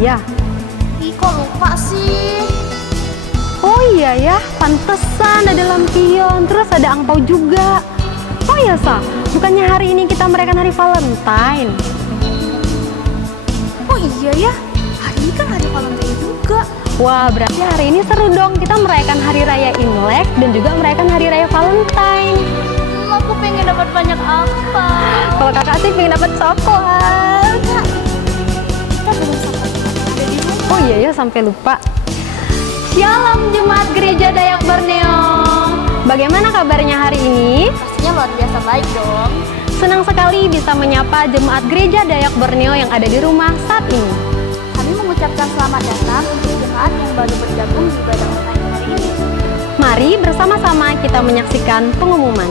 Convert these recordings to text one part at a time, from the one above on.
iya. Ih, kok lupa sih? Oh iya ya, pantesan ada lampion, terus ada angpau juga. Oh iya Sa, bukannya hari ini kita merayakan hari Valentine? Oh iya ya, hari ini kan hari Valentine juga. Wah, berarti hari ini seru dong. Kita merayakan hari raya Imlek dan juga merayakan hari raya Valentine. Aku pengen dapat banyak apa? Kalau kakak sih pengen dapat coklat. Kita belum sempat ada di rumah. Oh iya ya, sampai lupa. Shalom Jemaat Gereja Dayak Borneo. Bagaimana kabarnya hari ini? Pastinya luar biasa baik dong. Senang sekali bisa menyapa Jemaat Gereja Dayak Borneo yang ada di rumah saat ini. Kami mengucapkan selamat datang untuk jemaat yang baru bergabung di ibadah online hari ini. Mari bersama-sama kita menyaksikan pengumuman.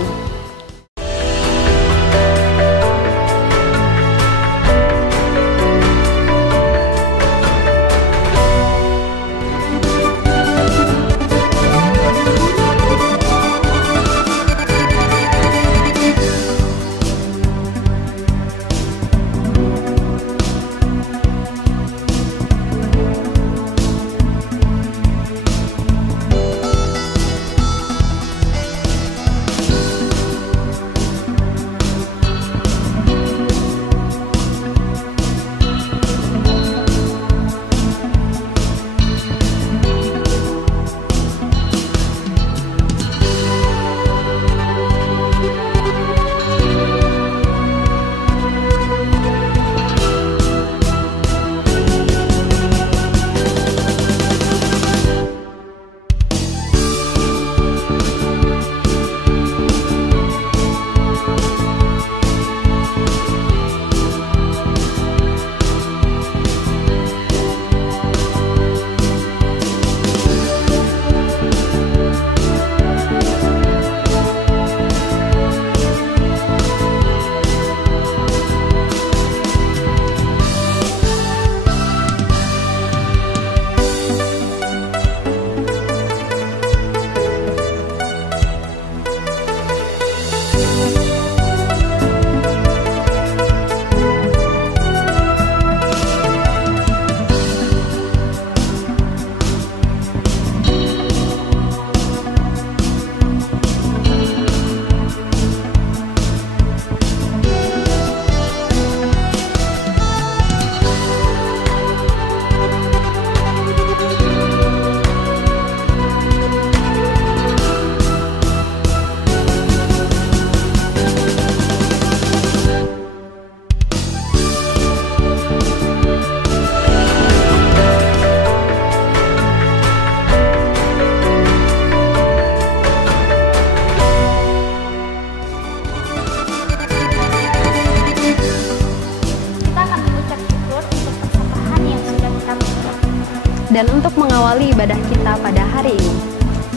Dan untuk mengawali ibadah kita pada hari ini,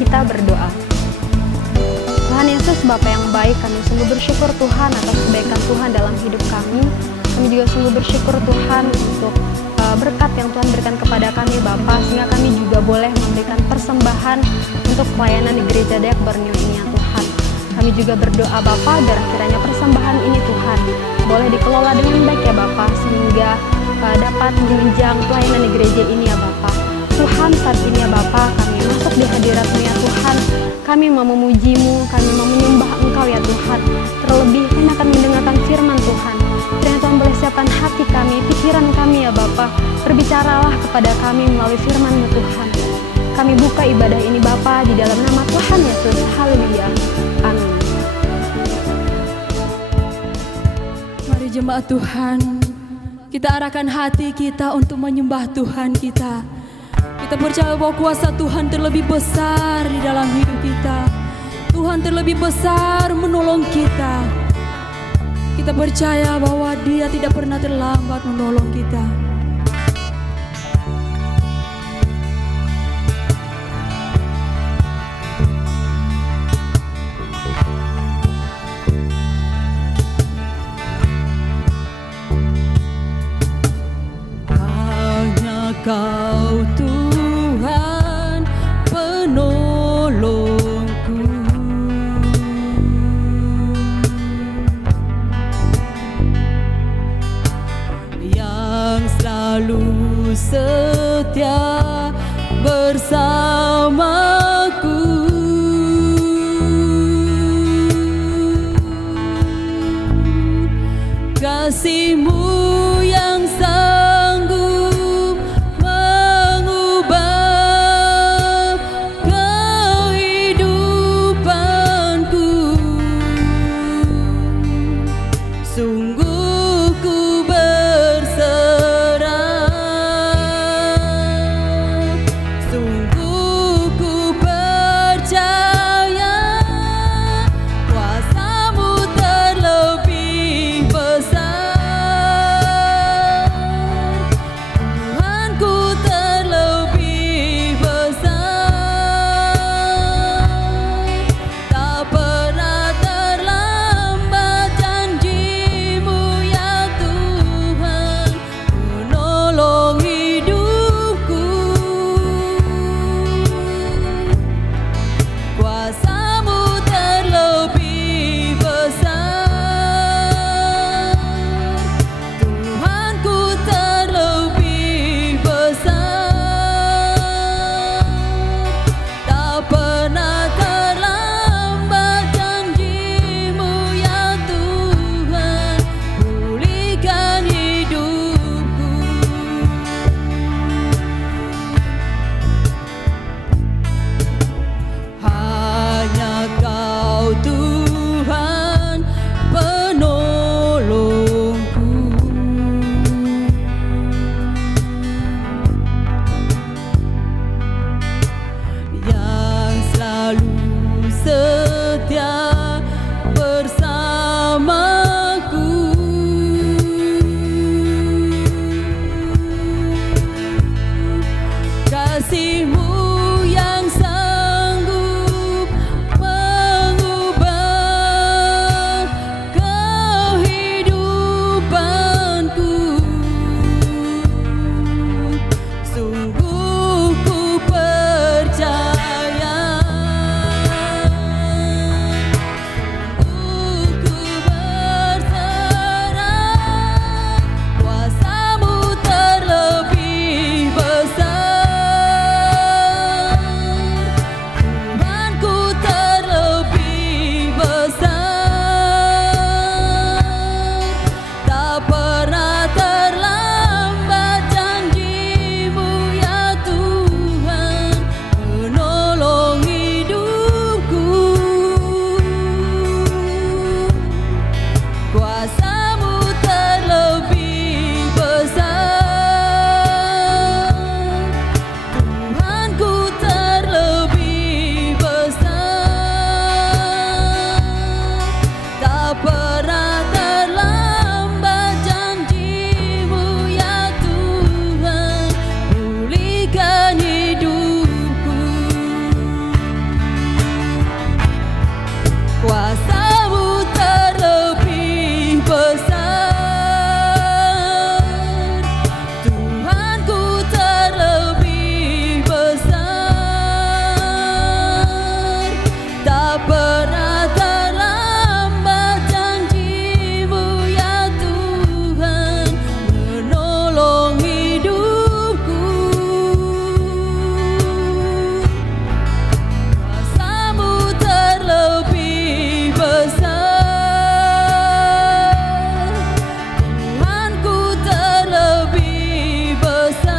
kita berdoa. Tuhan Yesus, Bapa yang baik, kami sungguh bersyukur Tuhan atas kebaikan Tuhan dalam hidup kami. Kami juga sungguh bersyukur Tuhan untuk berkat yang Tuhan berikan kepada kami Bapa, sehingga kami juga boleh memberikan persembahan untuk pelayanan di Gereja Dayak Borneo ini ya Tuhan. Kami juga berdoa Bapa, agar kiranya persembahan ini Tuhan boleh dikelola dengan baik ya Bapa, sehingga dapat menunjang pelayanan di gereja ini ya Bapa. Tuhan, saat ini ya Bapa, kami masuk di hadirat-Mu ya Tuhan. Kami mau memuji-Mu, kami mau menyembah Engkau ya Tuhan. Terlebih kami akan mendengarkan firman Tuhan. Kiranya Tuhan boleh siapkan hati kami, pikiran kami ya Bapa. Berbicaralah kepada kami melalui firman-Mu Tuhan. Kami buka ibadah ini Bapa di dalam nama Tuhan Yesus. Haleluya. Amin. Mari jemaat Tuhan, kita arahkan hati kita untuk menyembah Tuhan kita. Kita percaya bahwa kuasa Tuhan terlebih besar di dalam hidup kita. Tuhan terlebih besar menolong kita. Kita percaya bahwa Dia tidak pernah terlambat menolong kita. Hanya Kau Tuhan penolongku, yang selalu setia bersamaku. Kasih-Mu yang sanggup mengubah kehidupanku. Sungguh ku berserah, sungguh ku percaya kuasa-Mu terlebih besar. Tuhanku terlebih besar. Tak pernah terlambat janji-Mu ya Tuhan menolong hidupku. Kuasa-Mu terlebih besar. Tuhanku terlebih besar. Tak pernah terlambat janji-Mu ya Tuhan pulihkan hidupku. Hanya Kau Tuhan penolongku. Yang selalu setia bersamaku. Kasih-Mu yang sanggup mengubah kehidupanku. Sungguh ku percaya, sungguh ku berserah, kuasa-Mu terlebih besar. Tuhanku terlebih besar. Tak pernah terlambat janji-Mu ya Tuhan menolong hidupku. Kuasa-Mu terlebih besar. Tuhanku terlebih besar. Tak pernah terlambat janji-Mu ya Tuhan pulihkan hidupku. Kuasa-Mu terlebih besar. Tuhanku terlebih besar. Tak pernah terlambat janji-Mu ya Tuhan menolong hidupku. Kuasa-Mu terlebih besar. Tuhanku terlebih besar.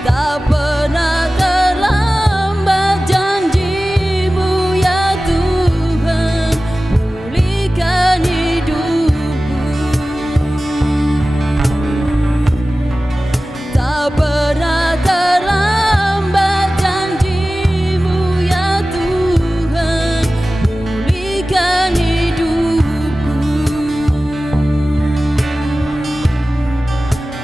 Tak pernah terlambat janji-Mu ya Tuhan pulihkan hidupku. Tak pernah terlambat janji-Mu ya Tuhan pulihkan hidupku.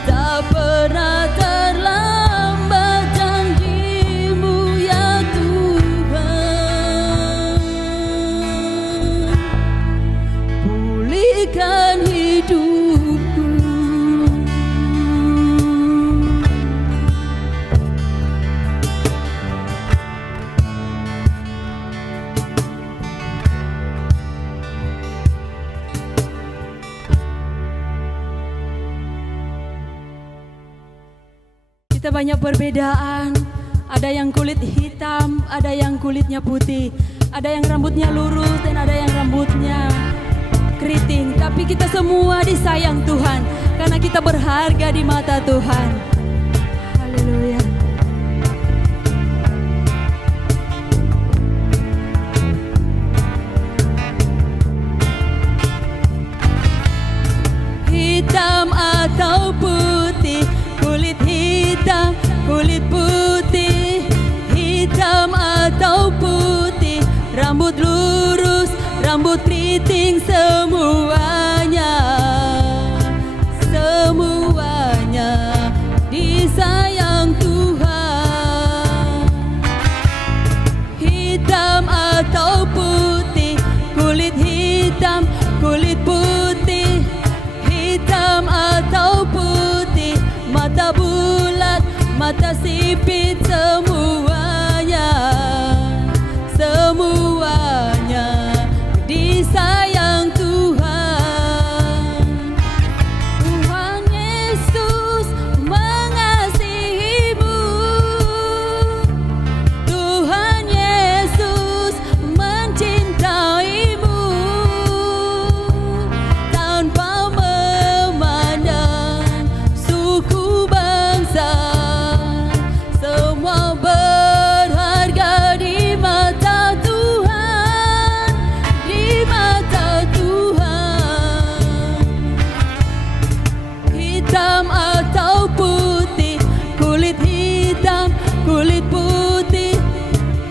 Tak pernah terlambat janji-Mu ya Tuhan pulihkan hidupku. Kita banyak perbedaan. Ada yang kulit hitam, ada yang kulitnya putih, ada yang rambutnya lurus dan ada yang rambutnya keriting. Tapi kita semua disayang Tuhan karena kita berharga di mata Tuhan. Haleluya. Hitam atau putih, kulit hitam, kulit putih, hitam atau putih, rambut lurus, rambut keriting, semuanya, semuanya disayang Tuhan. Hitam atau putih, kulit hitam, kulit putih, hitam atau putih, mata bulat, mata sipit, semuanya, semuanya disayang Tuhan. Tuhan Yesus mengasihimu, Tuhan Yesus mencintaimu, tanpa memandang suku bangsa, semua berharga di mata Tuhan, di mata Tuhan. Hitam atau putih, kulit hitam, kulit putih,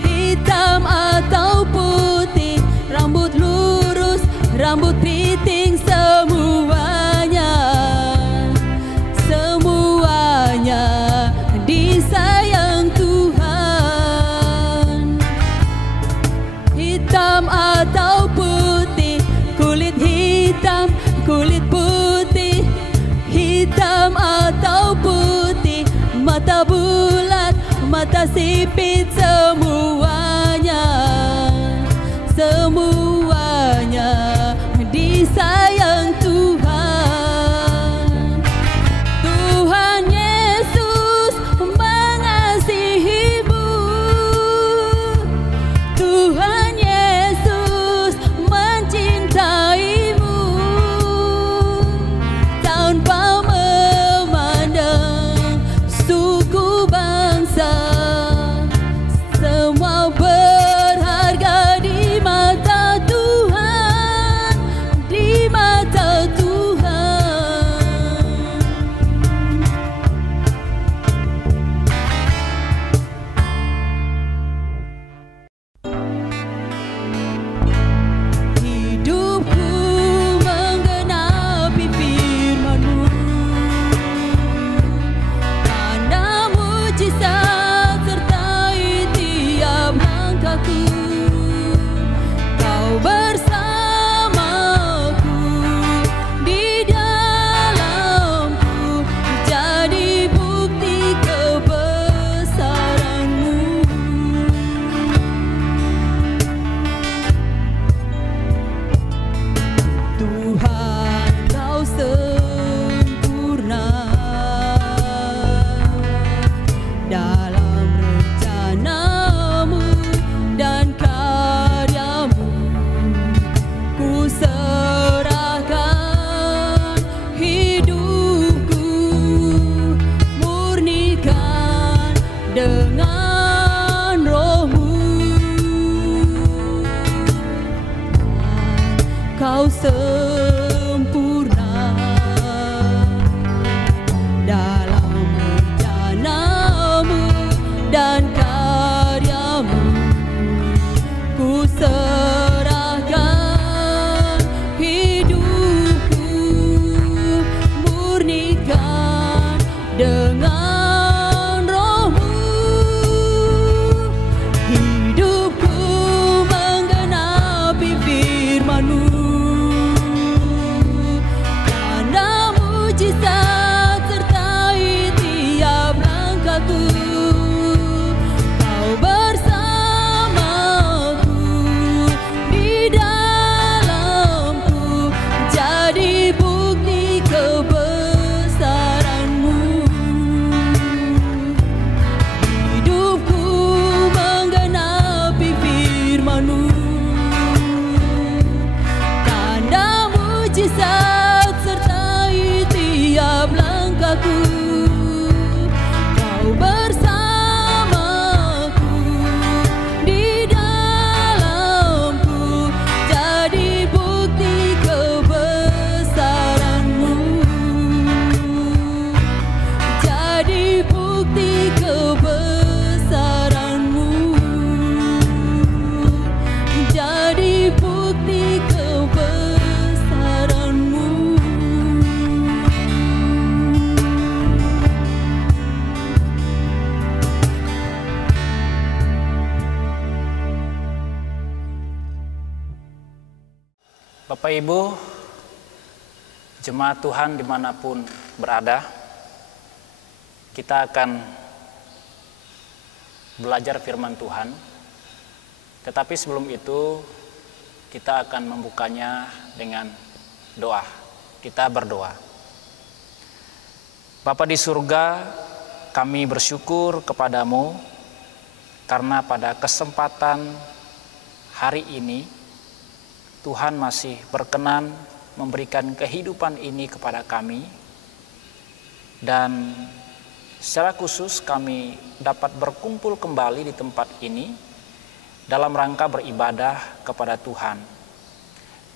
hitam atau putih, rambut lurus, rambut keriting, semuanya, semuanya disayang Tuhan. Hitam atau putih, kulit hitam, kulit putih, hitam atau putih, mata bulat, mata sipit, semuanya, semuanya disayang Tuhan. Tuhan Yesus mengasihimu, Tuhan Yesus mencintaimu, tanpa memandang suku bangsa, semua berharga di mata Tuhan, di mata Tuhan. Hidupku menggenapi firman-Mu, tanda mujizat sertai tiap langkahku. Kau bersamaku, di dalamku, jadi bukti kebesaran-Mu. Tuhan, Kau sempurna dalam rencana-Mu dan karya-Mu. Ku serahkan hidupku, murnikan dengan Roh-Mu. Kau sempurna dalam rencana-Mu dan karya-Mu. Ku serahkan hidupku, murnikan dengan Roh-Mu. Hidupku menggenapi firman-Mu, Bapak Ibu, jemaat Tuhan dimanapun berada, kita akan belajar firman Tuhan. Tetapi sebelum itu, kita akan membukanya dengan doa. Kita berdoa. Bapa di surga, kami bersyukur kepadamu karena pada kesempatan hari ini Tuhan masih berkenan memberikan kehidupan ini kepada kami, dan secara khusus kami dapat berkumpul kembali di tempat ini dalam rangka beribadah kepada Tuhan.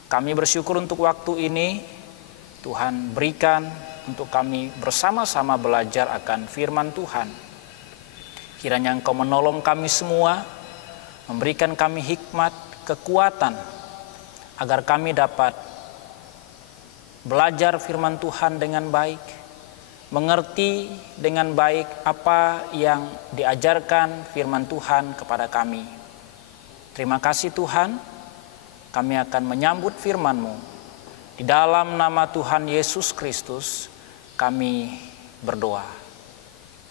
Kami bersyukur untuk waktu ini Tuhan berikan untuk kami bersama-sama belajar akan firman Tuhan. Kiranya Engkau menolong kami semua, memberikan kami hikmat, kekuatan, agar kami dapat belajar firman Tuhan dengan baik, mengerti dengan baik apa yang diajarkan firman Tuhan kepada kami. Terima kasih Tuhan, kami akan menyambut firman-Mu. Di dalam nama Tuhan Yesus Kristus kami berdoa.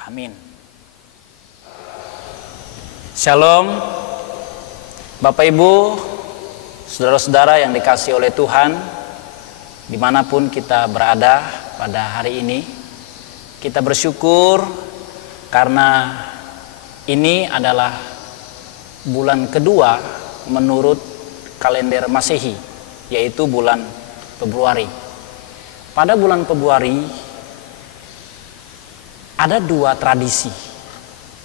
Amin. Shalom, Bapak Ibu, saudara-saudara yang dikasihi oleh Tuhan, dimanapun kita berada pada hari ini, kita bersyukur karena ini adalah bulan kedua menurut kalender Masehi, yaitu bulan Februari. Pada bulan Februari ada dua tradisi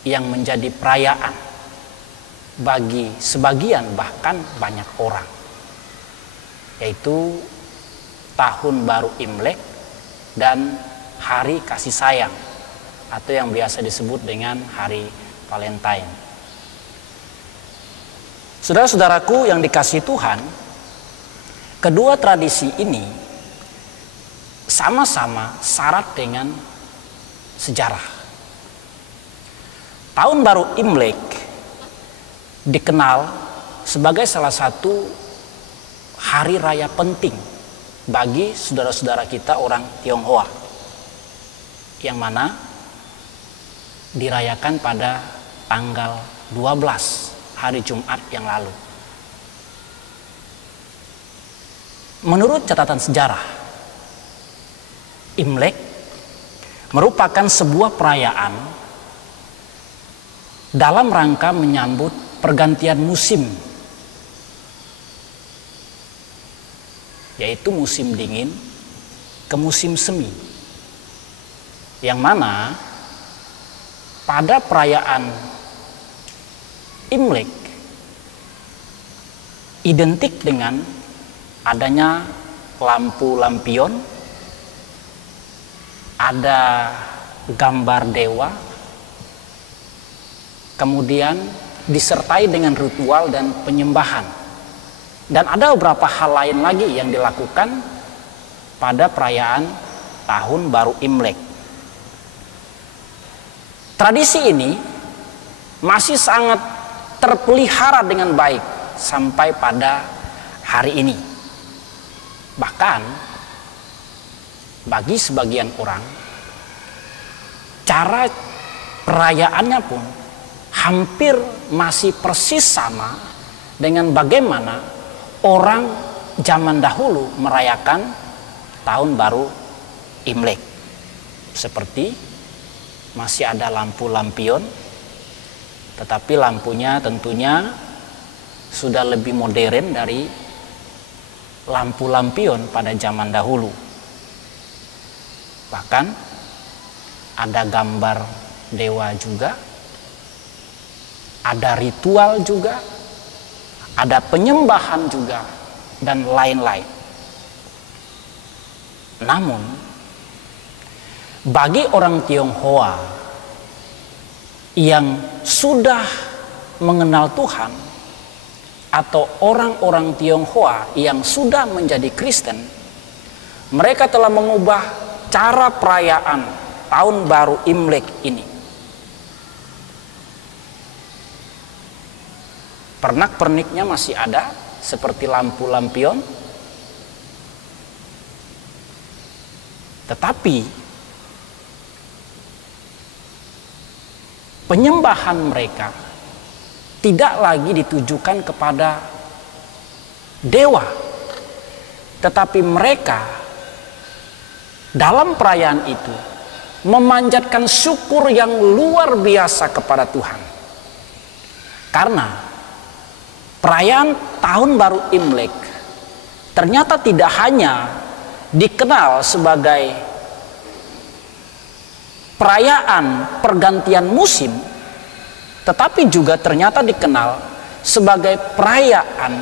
yang menjadi perayaan bagi sebagian, bahkan banyak orang, yaitu Tahun Baru Imlek dan Hari Kasih Sayang, atau yang biasa disebut dengan Hari Valentine. Saudara-saudaraku yang dikasihi Tuhan, kedua tradisi ini sama-sama syarat dengan sejarah. Tahun Baru Imlek dikenal sebagai salah satu hari raya penting bagi saudara-saudara kita orang Tionghoa, yang mana dirayakan pada tanggal 12 hari Jumat yang lalu. Menurut catatan sejarah, Imlek merupakan sebuah perayaan dalam rangka menyambut pergantian musim, yaitu musim dingin ke musim semi, yang mana pada perayaan Imlek identik dengan adanya lampu lampion, ada gambar dewa, kemudian disertai dengan ritual dan penyembahan. Dan ada beberapa hal lain lagi yang dilakukan pada perayaan Tahun Baru Imlek. Tradisi ini masih sangat terpelihara dengan baik sampai pada hari ini. Bahkan bagi sebagian orang, cara perayaannya pun hampir masih persis sama dengan bagaimana orang zaman dahulu merayakan Tahun Baru Imlek. Seperti masih ada lampu lampion, tetapi lampunya tentunya sudah lebih modern dari lampu lampion pada zaman dahulu. Bahkan ada gambar dewa juga, ada ritual juga, ada penyembahan juga, dan lain-lain. Namun bagi orang Tionghoa yang sudah mengenal Tuhan, atau orang-orang Tionghoa yang sudah menjadi Kristen, mereka telah mengubah cara perayaan Tahun Baru Imlek ini. Pernak-perniknya masih ada, seperti lampu lampion, Tetapi penyembahan mereka tidak lagi ditujukan kepada dewa, tetapi mereka dalam perayaan itu memanjatkan syukur yang luar biasa kepada Tuhan. Karena perayaan Tahun Baru Imlek ternyata tidak hanya dikenal sebagai perayaan pergantian musim, tetapi juga ternyata dikenal sebagai perayaan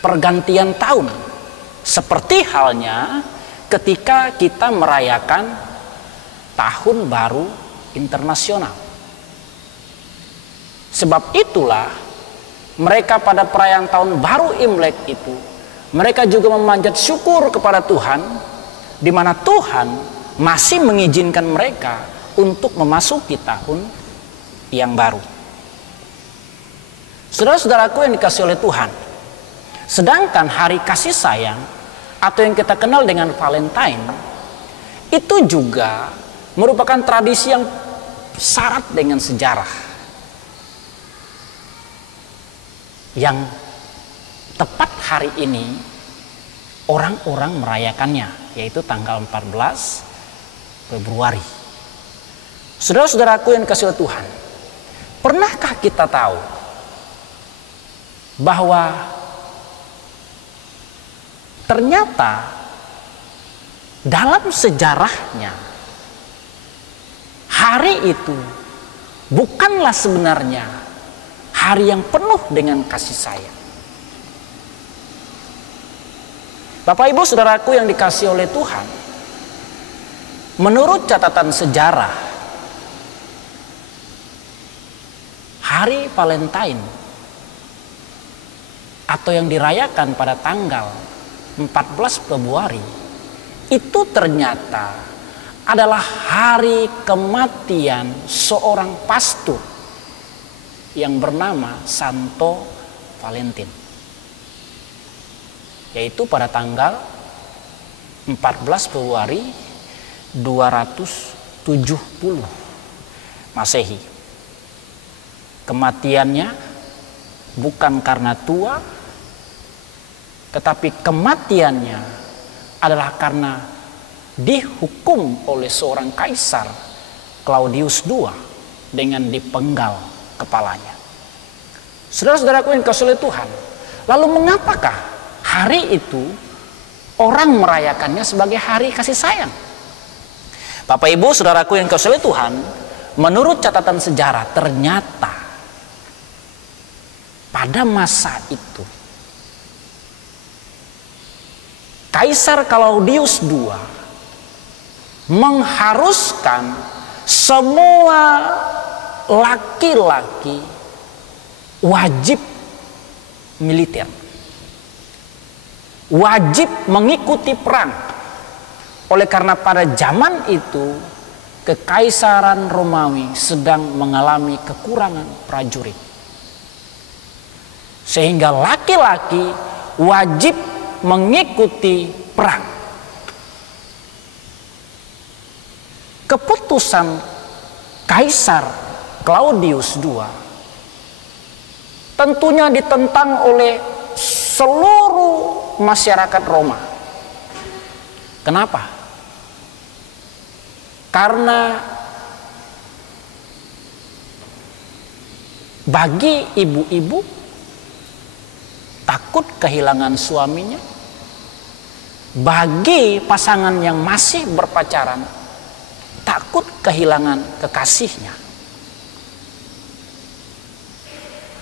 pergantian tahun. Seperti halnya ketika kita merayakan Tahun Baru Internasional. Sebab itulah mereka pada perayaan Tahun Baru Imlek itu, mereka juga memanjat syukur kepada Tuhan, di mana Tuhan masih mengizinkan mereka untuk memasuki tahun yang baru. Saudara-saudaraku yang dikasihi oleh Tuhan, sedangkan hari kasih sayang atau yang kita kenal dengan Valentine itu juga merupakan tradisi yang syarat dengan sejarah, yang tepat hari ini orang-orang merayakannya, yaitu tanggal 14 Februari. Saudara-saudaraku yang dikasihi oleh Tuhan, pernahkah kita tahu bahwa ternyata dalam sejarahnya hari itu bukanlah sebenarnya hari yang penuh dengan kasih sayang. Bapak Ibu Saudaraku yang dikasihi oleh Tuhan, menurut catatan sejarah, hari Valentine atau yang dirayakan pada tanggal 14 Februari itu ternyata adalah hari kematian seorang pastor yang bernama Santo Valentin, yaitu pada tanggal 14 Februari 270 Masehi. Kematiannya bukan karena tua, tetapi kematiannya adalah karena dihukum oleh seorang kaisar Claudius II dengan dipenggal kepalanya. Saudara-saudaraku yang dikasihi oleh Tuhan, lalu mengapakah hari itu orang merayakannya sebagai hari kasih sayang? Bapak Ibu Saudaraku yang dikasihi oleh Tuhan, menurut catatan sejarah ternyata pada masa itu Kaisar Claudius II mengharuskan semua laki-laki wajib militer, wajib mengikuti perang. Oleh karena pada zaman itu Kekaisaran Romawi sedang mengalami kekurangan prajurit, sehingga laki-laki wajib mengikuti perang. Keputusan Kaisar Claudius II tentunya ditentang oleh seluruh masyarakat Roma. Kenapa? Karena bagi ibu-ibu takut kehilangan suaminya, bagi pasangan yang masih berpacaran takut kehilangan kekasihnya.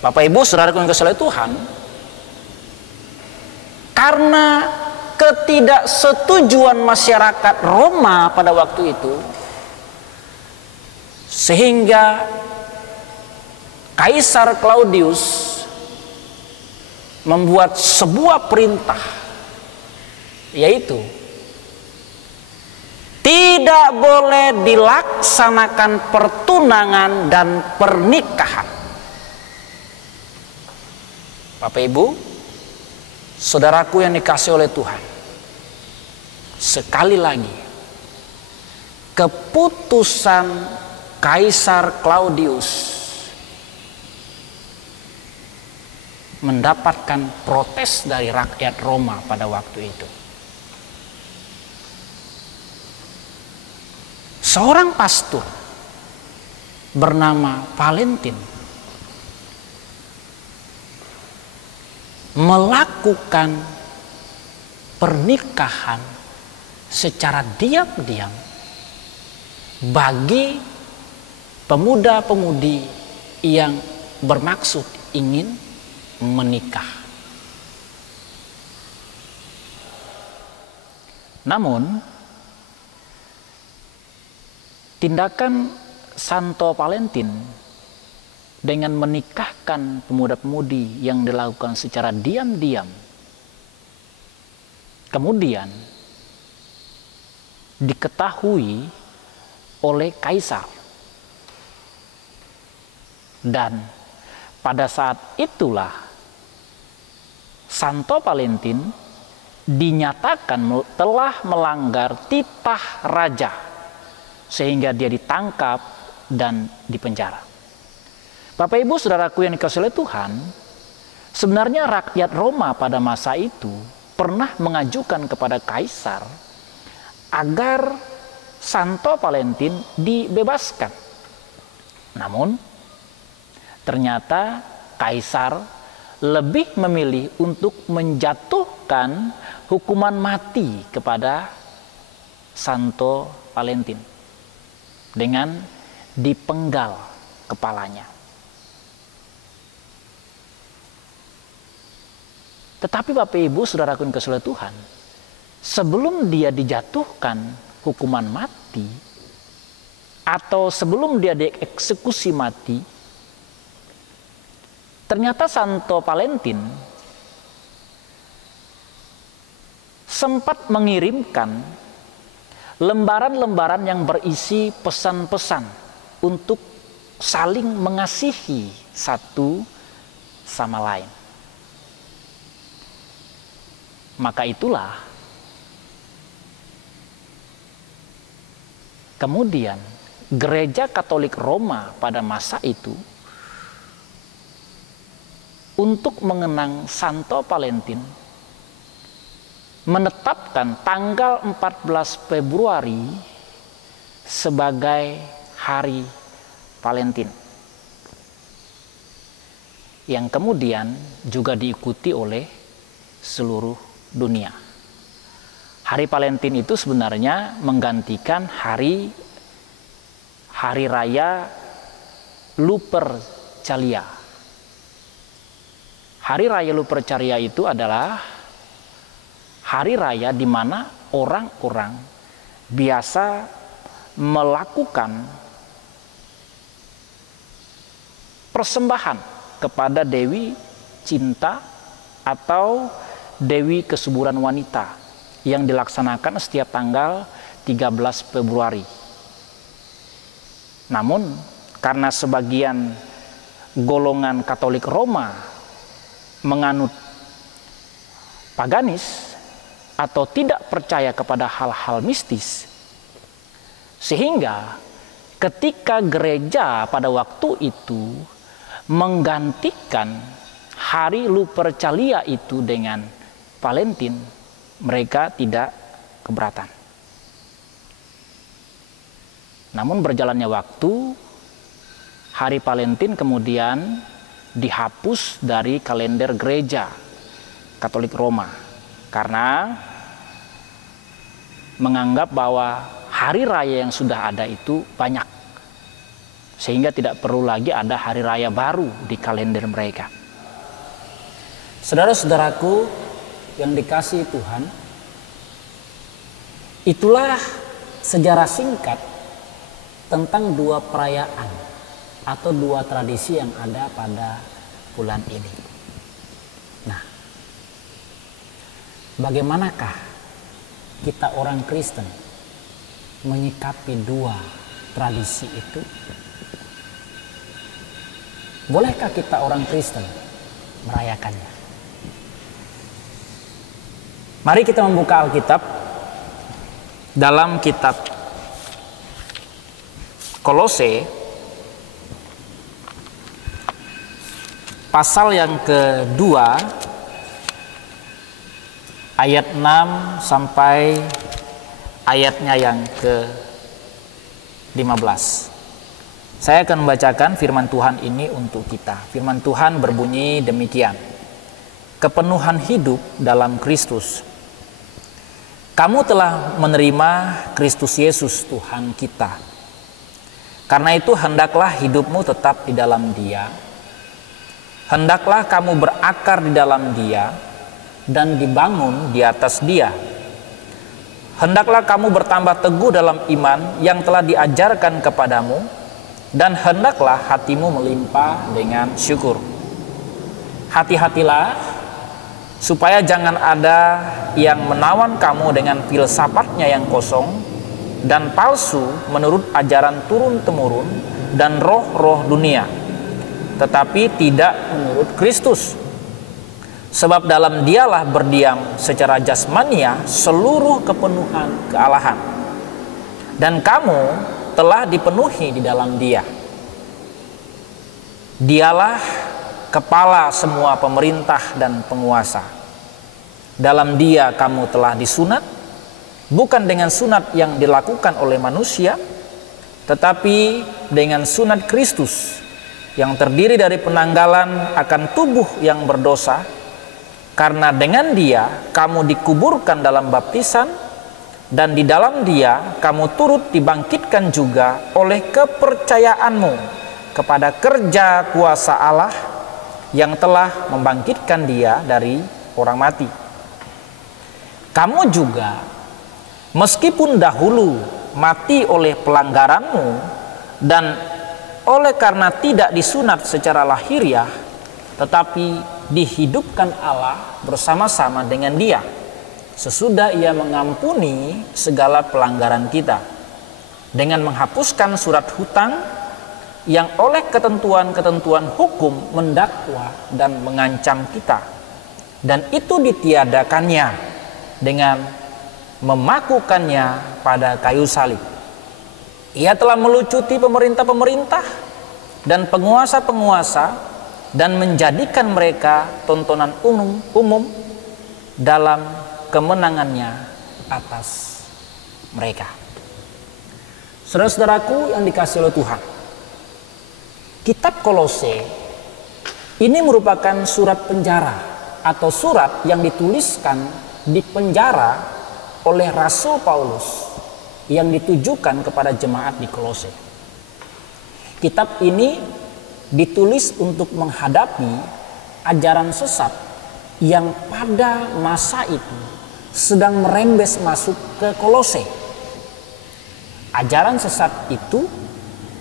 Bapak Ibu Saudaraku yang dikasihi Tuhan, karena ketidaksetujuan masyarakat Roma pada waktu itu, sehingga Kaisar Claudius membuat sebuah perintah, yaitu tidak boleh dilaksanakan pertunangan dan pernikahan. Bapak Ibu Saudaraku yang dikasihi oleh Tuhan, sekali lagi keputusan Kaisar Claudius mendapatkan protes dari rakyat Roma pada waktu itu. Seorang pastor bernama Valentin melakukan pernikahan secara diam-diam bagi pemuda-pemudi yang bermaksud ingin menikah. Namun, tindakan Santo Valentin dengan menikahkan pemuda-pemudi yang dilakukan secara diam-diam, kemudian diketahui oleh kaisar. Dan pada saat itulah Santo Valentin dinyatakan telah melanggar titah raja, sehingga dia ditangkap dan dipenjara. Bapak Ibu Saudaraku yang dikasihi oleh Tuhan, sebenarnya rakyat Roma pada masa itu pernah mengajukan kepada kaisar agar Santo Valentin dibebaskan. Namun ternyata kaisar lebih memilih untuk menjatuhkan hukuman mati kepada Santo Valentin dengan dipenggal kepalanya. Tetapi Bapak Ibu Saudaraku yang dikasihi oleh Tuhan, sebelum dia dijatuhkan hukuman mati atau sebelum dia dieksekusi mati, ternyata Santo Valentin sempat mengirimkan lembaran-lembaran yang berisi pesan-pesan untuk saling mengasihi satu sama lain. Maka itulah kemudian Gereja Katolik Roma pada masa itu untuk mengenang Santo Valentin menetapkan tanggal 14 Februari sebagai Hari Valentin, yang kemudian juga diikuti oleh seluruh dunia. Hari Valentin itu sebenarnya menggantikan hari raya Lupercalia. Hari raya Lupercalia itu adalah hari raya di mana orang-orang biasa melakukan persembahan kepada Dewi Cinta atau Dewi Kesuburan Wanita yang dilaksanakan setiap tanggal 13 Februari. Namun karena sebagian golongan Katolik Roma menganut paganis atau tidak percaya kepada hal-hal mistis, sehingga ketika gereja pada waktu itu menggantikan hari Lupercalia itu dengan Valentin, mereka tidak keberatan. Namun berjalannya waktu, hari Valentin kemudian dihapus dari kalender gereja Katolik Roma karena menganggap bahwa hari raya yang sudah ada itu banyak, sehingga tidak perlu lagi ada hari raya baru di kalender mereka. Saudara-saudaraku yang dikasihi Tuhan, itulah sejarah singkat tentang dua perayaan atau dua tradisi yang ada pada bulan ini. Nah, bagaimanakah kita orang Kristen menyikapi dua tradisi itu? Bolehkah kita orang Kristen merayakannya? Mari kita membuka Alkitab dalam kitab Kolose pasal yang kedua ayat 6 sampai ayatnya yang ke-15. Saya akan membacakan firman Tuhan ini untuk kita. Firman Tuhan berbunyi demikian. Kepenuhan hidup dalam Kristus. Kamu telah menerima Kristus Yesus Tuhan kita. Karena itu hendaklah hidupmu tetap di dalam Dia. Hendaklah kamu berakar di dalam Dia dan dibangun di atas Dia. Hendaklah kamu bertambah teguh dalam iman yang telah diajarkan kepadamu, dan hendaklah hatimu melimpah dengan syukur. Hati-hatilah supaya jangan ada yang menawan kamu dengan filsafatnya yang kosong dan palsu menurut ajaran turun-temurun dan roh-roh dunia, tetapi tidak menurut Kristus. Sebab dalam Dialah berdiam secara jasmania seluruh kepenuhan kealahan, dan kamu telah dipenuhi di dalam Dia. Dialah kepala semua pemerintah dan penguasa. Dalam Dia kamu telah disunat, bukan dengan sunat yang dilakukan oleh manusia, tetapi dengan sunat Kristus yang terdiri dari penanggalan akan tubuh yang berdosa, karena dengan Dia kamu dikuburkan dalam baptisan, dan di dalam Dia kamu turut dibangkitkan juga oleh kepercayaanmu kepada kerja kuasa Allah yang telah membangkitkan Dia dari orang mati. Kamu juga, meskipun dahulu mati oleh pelanggaranmu dan oleh karena tidak disunat secara lahiriah, tetapi dihidupkan Allah bersama-sama dengan Dia sesudah Ia mengampuni segala pelanggaran kita, dengan menghapuskan surat hutang yang oleh ketentuan-ketentuan hukum mendakwa dan mengancam kita, dan itu ditiadakannya dengan memakukannya pada kayu salib. Ia telah melucuti pemerintah-pemerintah dan penguasa-penguasa dan menjadikan mereka tontonan umum dalam kemenangannya atas mereka. Saudara-saudaraku yang dikasihi oleh Tuhan, kitab Kolose ini merupakan surat penjara atau surat yang dituliskan di penjara oleh Rasul Paulus yang ditujukan kepada jemaat di Kolose. Kitab ini ditulis untuk menghadapi ajaran sesat yang pada masa itu sedang merembes masuk ke Kolose. Ajaran sesat itu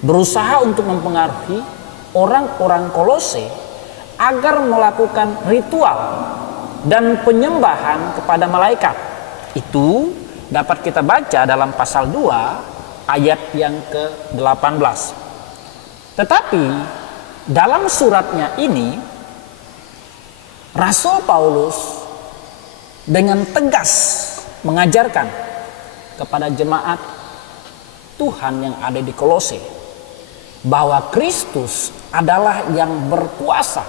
berusaha untuk mempengaruhi orang-orang Kolose agar melakukan ritual dan penyembahan kepada malaikat. Itu dapat kita baca dalam pasal 2 ayat yang ke-18. Tetapi dalam suratnya ini Rasul Paulus dengan tegas mengajarkan kepada jemaat Tuhan yang ada di Kolose bahwa Kristus adalah yang berkuasa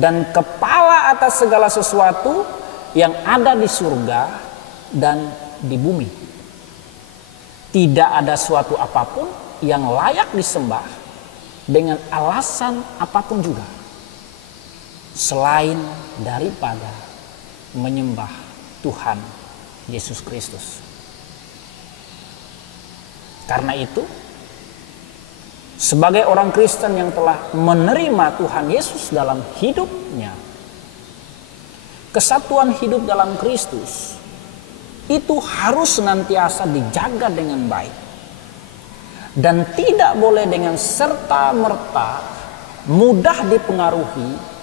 dan kepala atas segala sesuatu yang ada di surga dan di bumi. Tidak ada suatu apapun yang layak disembah dengan alasan apapun juga selain daripada menyembah Tuhan Yesus Kristus. Karena itu, sebagai orang Kristen yang telah menerima Tuhan Yesus dalam hidupnya, kesatuan hidup dalam Kristus itu harus senantiasa dijaga dengan baik dan tidak boleh dengan serta-merta mudah dipengaruhi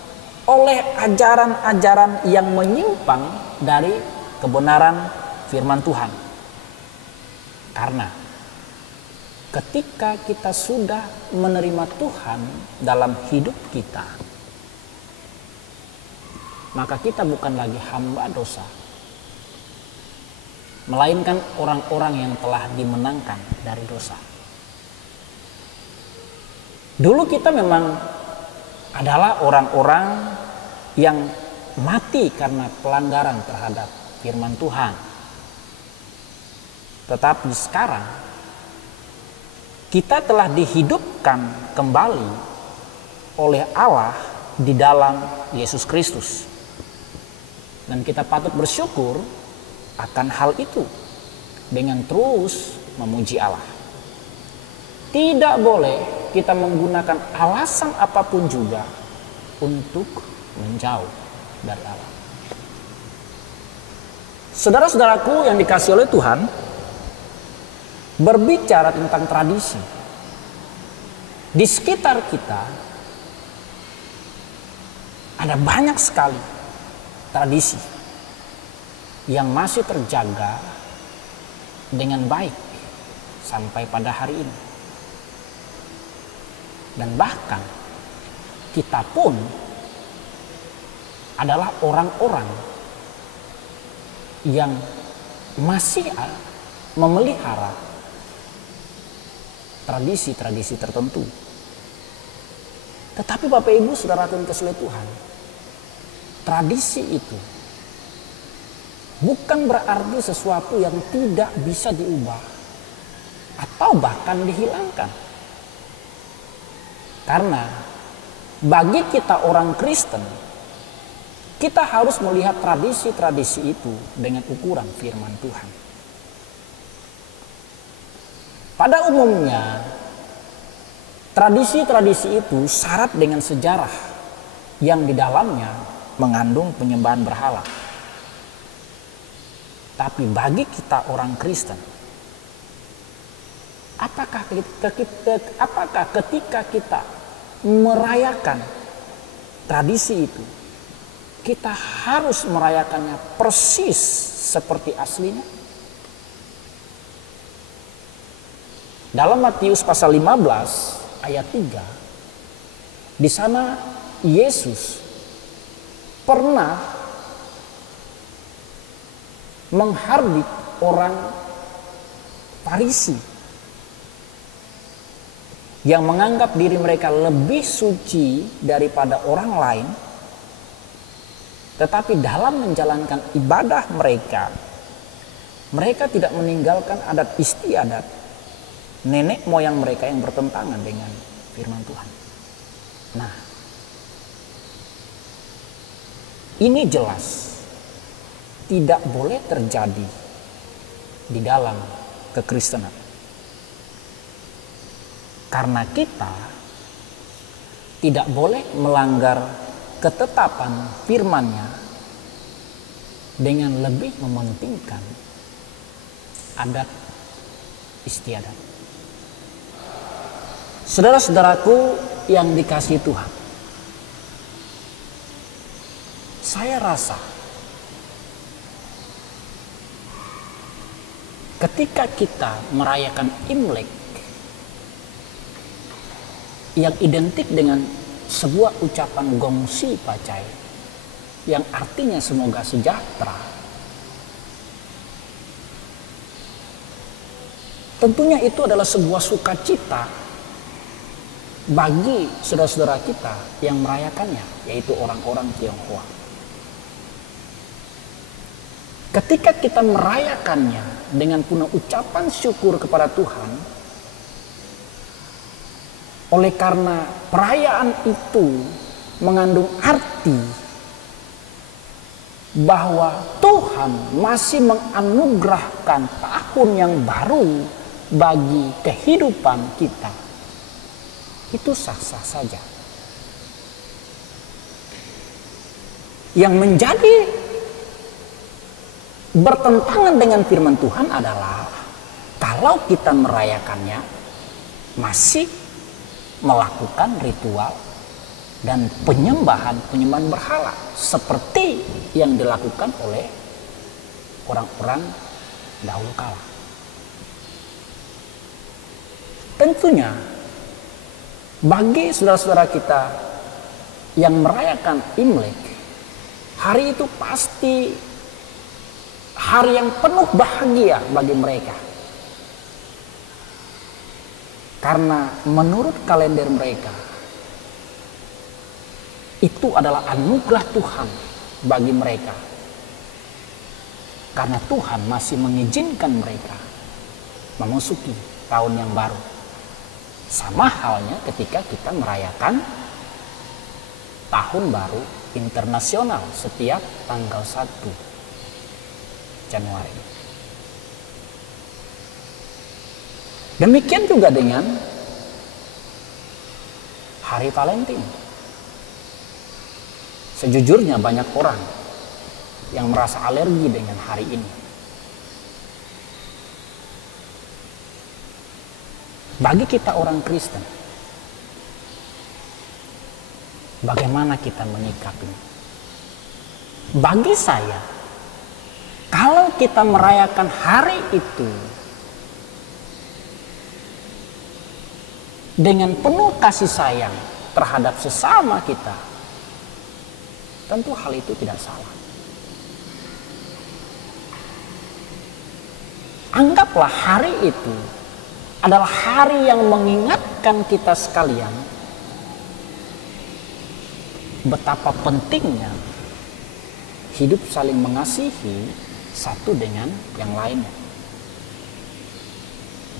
oleh ajaran-ajaran yang menyimpang dari kebenaran firman Tuhan. Karena ketika kita sudah menerima Tuhan dalam hidup kita, maka kita bukan lagi hamba dosa, melainkan orang-orang yang telah dimenangkan dari dosa. Dulu kita memang adalah orang-orang yang mati karena pelanggaran terhadap firman Tuhan. Tetapi sekarang kita telah dihidupkan kembali oleh Allah di dalam Yesus Kristus. Dan kita patut bersyukur akan hal itu dengan terus memuji Allah. Tidak boleh kita menggunakan alasan apapun juga untuk menjauh dari Allah. Saudara-saudaraku yang dikasihi oleh Tuhan, berbicara tentang tradisi, di sekitar kita ada banyak sekali tradisi yang masih terjaga dengan baik sampai pada hari ini. Dan bahkan kita pun adalah orang-orang yang masih memelihara tradisi-tradisi tertentu. Tetapi Bapak Ibu Saudara yang dikasihi Tuhan, tradisi itu bukan berarti sesuatu yang tidak bisa diubah atau bahkan dihilangkan. Karena bagi kita orang Kristen, kita harus melihat tradisi-tradisi itu dengan ukuran firman Tuhan. Pada umumnya, tradisi-tradisi itu syarat dengan sejarah yang di dalamnya mengandung penyembahan berhala. Tapi bagi kita orang Kristen, apakah ketika kita merayakan tradisi itu, kita harus merayakannya persis seperti aslinya? Dalam Matius pasal 15 ayat 3, di sana Yesus pernah menghardik orang Farisi yang menganggap diri mereka lebih suci daripada orang lain, tetapi dalam menjalankan ibadah mereka, mereka tidak meninggalkan adat istiadat nenek moyang mereka yang bertentangan dengan firman Tuhan. Nah, ini jelas tidak boleh terjadi di dalam kekristenan. Karena kita tidak boleh melanggar ketetapan firman-Nya dengan lebih mementingkan adat istiadat. Saudara-saudaraku yang dikasihi Tuhan, saya rasa ketika kita merayakan Imlek yang identik dengan sebuah ucapan gongsi pacai yang artinya semoga sejahtera, tentunya itu adalah sebuah sukacita bagi saudara-saudara kita yang merayakannya, yaitu orang-orang Tionghoa. Ketika kita merayakannya dengan penuh ucapan syukur kepada Tuhan, oleh karena perayaan itu mengandung arti bahwa Tuhan masih menganugerahkan tahun yang baru bagi kehidupan kita, itu sah-sah saja. Yang menjadi bertentangan dengan firman Tuhan adalah kalau kita merayakannya masih melakukan ritual dan penyembahan berhala seperti yang dilakukan oleh orang-orang dahulu kala. Tentunya bagi saudara-saudara kita yang merayakan Imlek, hari itu pasti hari yang penuh bahagia bagi mereka. Karena menurut kalender mereka, itu adalah anugerah Tuhan bagi mereka. Karena Tuhan masih mengizinkan mereka memasuki tahun yang baru. Sama halnya ketika kita merayakan tahun baru internasional setiap tanggal 1 Januari. Demikian juga dengan Hari Valentine. Sejujurnya banyak orang yang merasa alergi dengan hari ini. Bagi kita orang Kristen, bagaimana kita menyikapinya? Bagi saya, kalau kita merayakan hari itu dengan penuh kasih sayang terhadap sesama kita, tentu hal itu tidak salah. Anggaplah hari itu adalah hari yang mengingatkan kita sekalian betapa pentingnya hidup saling mengasihi satu dengan yang lainnya.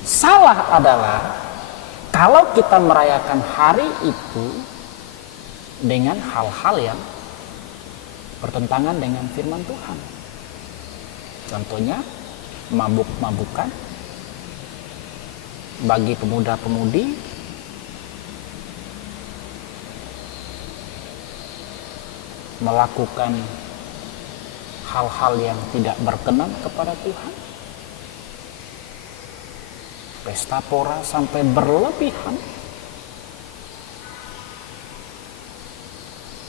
Salah adalah kalau kita merayakan hari itu dengan hal-hal yang bertentangan dengan firman Tuhan. Contohnya mabuk-mabukan bagi pemuda-pemudi, melakukan hal-hal yang tidak berkenan kepada Tuhan, pesta pora sampai berlebihan.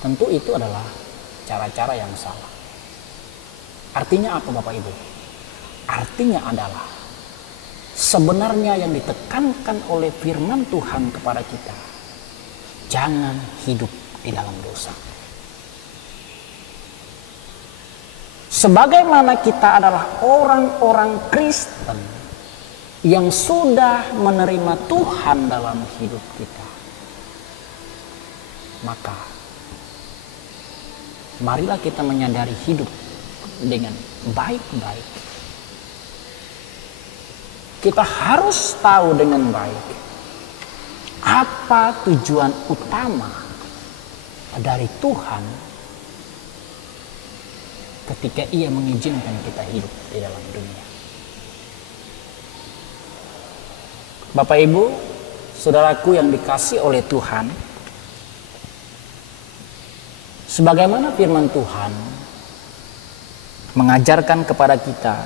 Tentu itu adalah cara-cara yang salah. Artinya apa Bapak Ibu? Artinya adalah sebenarnya yang ditekankan oleh firman Tuhan kepada kita, jangan hidup di dalam dosa. Sebagaimana kita adalah orang-orang Kristen yang sudah menerima Tuhan dalam hidup kita, maka marilah kita menyadari hidup dengan baik-baik. Kita harus tahu dengan baik apa tujuan utama dari Tuhan ketika Ia mengizinkan kita hidup di dalam dunia. Bapak Ibu, saudaraku yang dikasihi oleh Tuhan, sebagaimana firman Tuhan mengajarkan kepada kita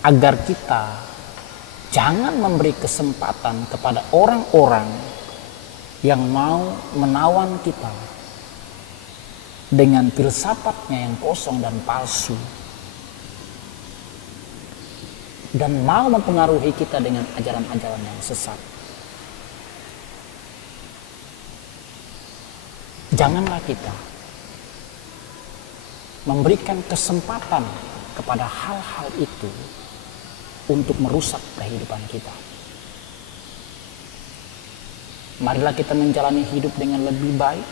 agar kita jangan memberi kesempatan kepada orang-orang yang mau menawan kita dengan filsafatnya yang kosong dan palsu, dan mau mempengaruhi kita dengan ajaran-ajaran yang sesat. Janganlah kita memberikan kesempatan kepada hal-hal itu untuk merusak kehidupan kita. Marilah kita menjalani hidup dengan lebih baik,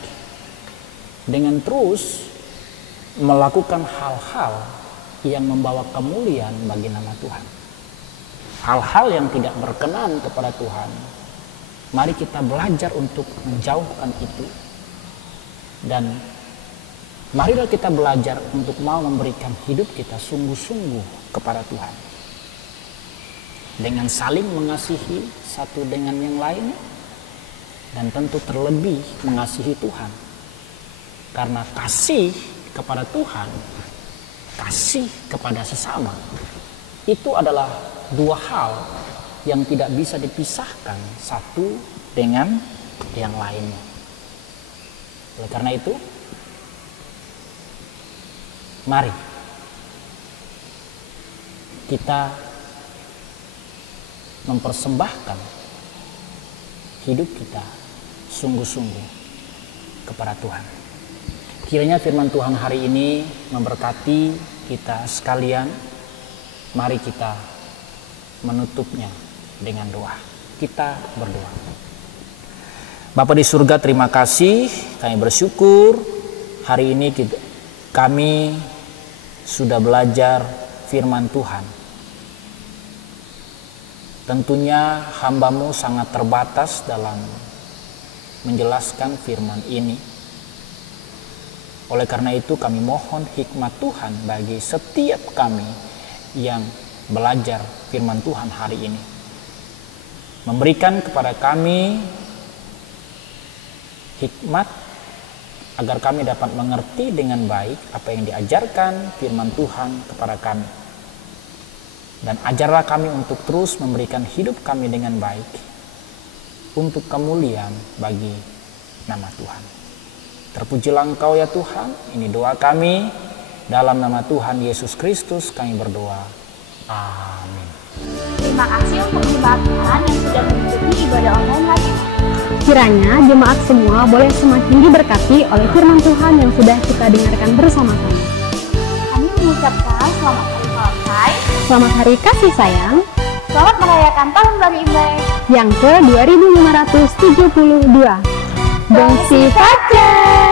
dengan terus melakukan hal-hal yang membawa kemuliaan bagi nama Tuhan. Hal-hal yang tidak berkenan kepada Tuhan, mari kita belajar untuk menjauhkan itu. Dan marilah kita belajar untuk mau memberikan hidup kita sungguh-sungguh kepada Tuhan, dengan saling mengasihi satu dengan yang lain, dan tentu terlebih mengasihi Tuhan. Karena kasih kepada Tuhan, kasih kepada sesama, itu adalah dua hal yang tidak bisa dipisahkan satu dengan yang lainnya. Oleh karena itu, mari kita mempersembahkan hidup kita sungguh-sungguh kepada Tuhan. Kiranya firman Tuhan hari ini memberkati kita sekalian. Mari kita menutupnya dengan doa. Kita berdoa. Bapa di surga, terima kasih, kami bersyukur hari ini kami sudah belajar firman Tuhan. Tentunya hamba-Mu sangat terbatas dalam menjelaskan firman ini. Oleh karena itu kami mohon hikmat Tuhan bagi setiap kami yang belajar firman Tuhan hari ini. Memberikan kepada kami hikmat agar kami dapat mengerti dengan baik apa yang diajarkan firman Tuhan kepada kami. Dan ajarlah kami untuk terus memberikan hidup kami dengan baik untuk kemuliaan bagi nama Tuhan. Terpujilah Engkau ya Tuhan, ini doa kami, dalam nama Tuhan Yesus Kristus kami berdoa. Amin. Terima kasih untuk jemaat Tuhan yang sudah mengikuti ibadah online hari ini. Kiranya jemaat semua boleh semakin diberkati oleh firman Tuhan yang sudah kita dengarkan bersama-sama. Kami mengucapkan selamat hari Valentine, Selamat Hari Kasih Sayang selamat merayakan Tahun Baru Imlek yang ke-2572. Dongsi Pacar!